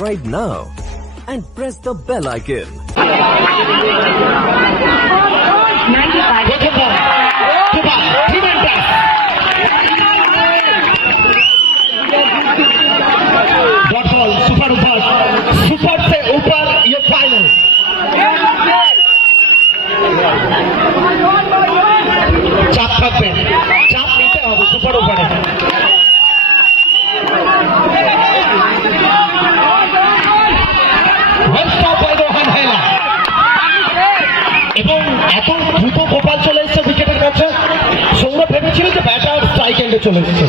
subscribe now and press the bell icon. 95 super से ऊपर ये फाइनल चाप থাকবে চাপ নিতে হবে সুপার উপরে এবং এত দ্রুত গোপাল চলে এসেছে উইকেটের কাছে সৌরভ ভেবেছিল যে ব্যাটার স্ট্রাইক এন্ডে চলে এসেছে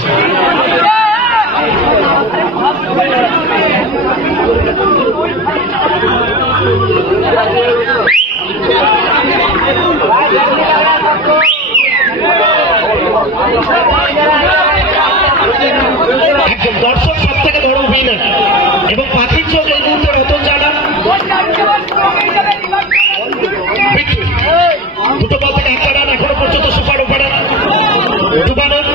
একজন দর্শক সব থেকে বড় উইনার এবং পাখির চোখ এই মুহূর্তে রতন জানান দুটো বল থেকে একটা রান এখনো পর্যন্ত সুপার ওভারে ডুবানোর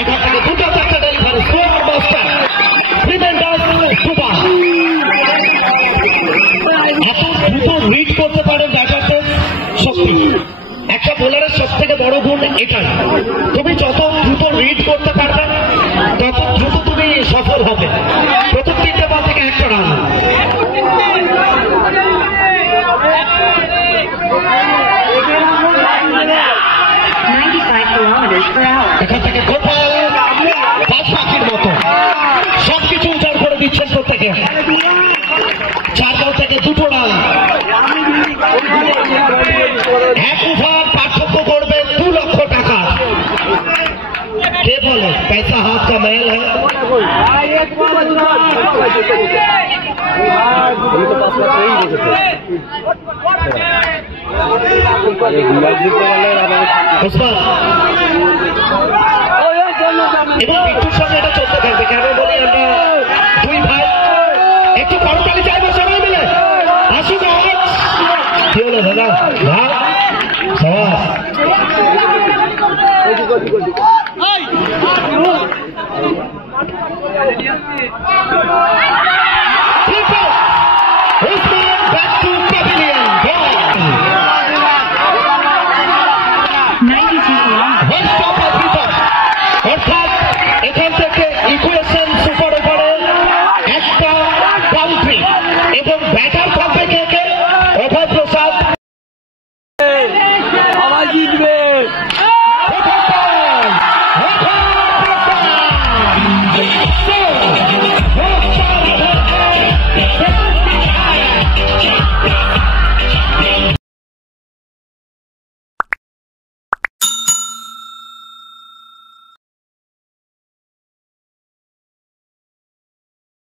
এখান থেকে দুটো চারটা ডেলিভারি সোয়ার মাস্টার এত দ্রুত রিড করতে পারে ব্যাটারদের শক্তি একটা বোলারের সব থেকে বড় গুণ এটাই তুমি যত দ্রুত রিড করতে পারবে তত দ্রুত তুমি সফল হবে প্রথম তিনটে বল থেকে একটা রান এখান থেকে গোপাল বাজ পাখির মতো সবকিছু উজাড় করে দিচ্ছেন প্রত্যেকে 4 বল থেকে দুটো রান এক ওভার পার্থক্য করবে 2 লক্ষ টাকা কে বলে পয়সা হাত কা মেল এবং বিট্টুর সঙ্গে এটা চলতে থাকবে কেন বলি আমরা দুই ভাই একটু করতালি চাইবো সবাই মিলে আসুন কি হলো দাদা